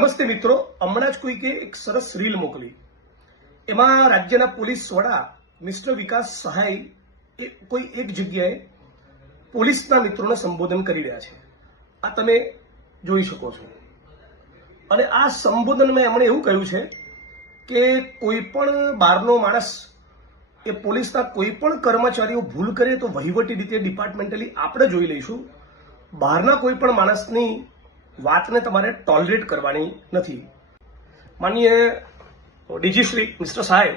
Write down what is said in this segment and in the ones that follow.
નમસ્તે મિત્રો, હમણાં જ કોઈકે એક સરસ રીલ મોકલી. એમાં રાજ્યના પોલીસ વડા મિસ્ટર વિકાસ સહાય એ કોઈ એક જગ્યાએ પોલીસના મિત્રોને સંબોધન કરી રહ્યા છે. આ તમે જોઈ શકો છો. અને આ સંબોધનમાં એમણે એવું કહ્યું છે કે કોઈ પણ બહારનો માણસ એ પોલીસના કોઈ પણ કર્મચારીઓ ભૂલ કરે તો વહીવટી રીતે ડિપાર્ટમેન્ટલી આપણે જોઈ લઈશું. બહારના કોઈ પણ માણસની વાતને તમારે ટોલરેટ કરવાની નથી. માનીએ ડીજીશ્રી મિસ્ટર સાહેબ,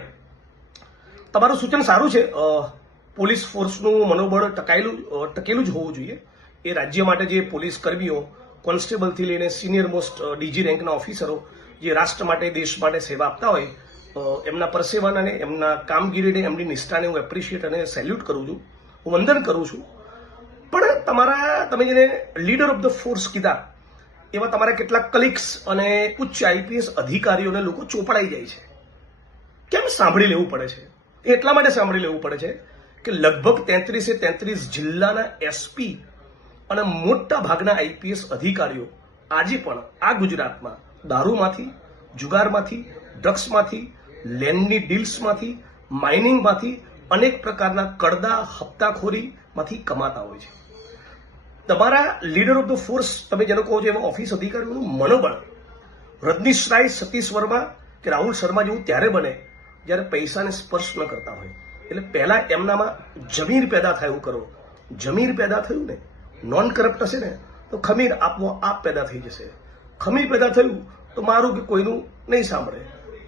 તમારું સૂચન સારું છે? પોલીસ ફોર્સનું મનોબળ ટકાયેલું ટકેલું જ હોવું જોઈએ. એ રાજ્ય માટે જે પોલીસ કર્મીઓ, કોન્સ્ટેબલથી લઈને સિનિયર મોસ્ટ ડીજી રેન્કના ઓફિસરો જે રાષ્ટ્ર માટે, દેશ માટે સેવા આપતા હોય એમના પરસેવાને અને એમના કામગીરીને, એમની નિષ્ઠાને હું એપ્રિશિએટ અને સેલ્યુટ કરું છું. હું વંદન કરું છું. પણ તમારા, તમે જેને લીડર ઓફ ધ ફોર્સ કીધા એવા તમારા કેટલાક કલિક્સ અને ઉચ્ચ આઈપીએસ અધિકારીઓને લોકો ચોપડાઈ જાય છે. કેમ સાંભળી લેવું પડે છે? એટલા માટે સાંભળી લેવું પડે છે કે લગભગ તેત્રીસે તેત્રીસ જિલ્લાના એસપી અને મોટા ભાગના આઈપીએસ અધિકારીઓ આજે પણ આ ગુજરાતમાં દારૂમાંથી, જુગારમાંથી, ડ્રગ્સમાંથી લેન્ડની ડીલ્સમાંથી, માઇનિંગમાંથી અનેક પ્રકારના કડદા, હપ્તાખોરીમાંથી કમાતા હોય છે. તમારા લીડર ઓફ ધ ફોર્સ તમે જેને કહો છો એવા ઓફિસ અધિકારીઓનું મનોબળ. રજનીશ રાય, સતીશ વર્મા કે રાહુલ શર્મા જેવું ત્યારે બને જ્યારે પૈસાને સ્પર્શ ન કરતા હોય. એટલે પહેલા એમનામાં જમીર પેદા થાય એવું કરો. જમીર પેદા થયું ને નોન કરપ્ટ હશે ને, તો ખમીર આપવો આપ પેદા થઈ જશે. ખમીર પેદા થયું તો મારું કે કોઈનું નહીં સાંભળે.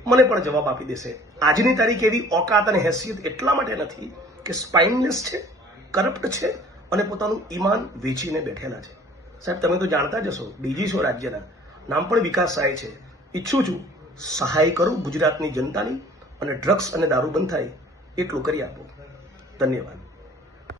મને પણ જવાબ આપી દેશે. આજની તારીખ એવી ઓકાત અને હેસિયત એટલા માટે નથી કે સ્પાઇનલેસ છે કરપ્ટ છે અને પોતાનું ઈમાન વેચીને બેઠેલા છે. સાહેબ, તમે તો જાણતા જ હશો, ડીજી છો રાજ્યના. નામ પણ વિકાસ થાય છે. ઈચ્છું છું, સહાય કરું ગુજરાતની જનતાની અને ડ્રગ્સ અને દારૂ બંધ થાય, એટલું કરી આપો. ધન્યવાદ.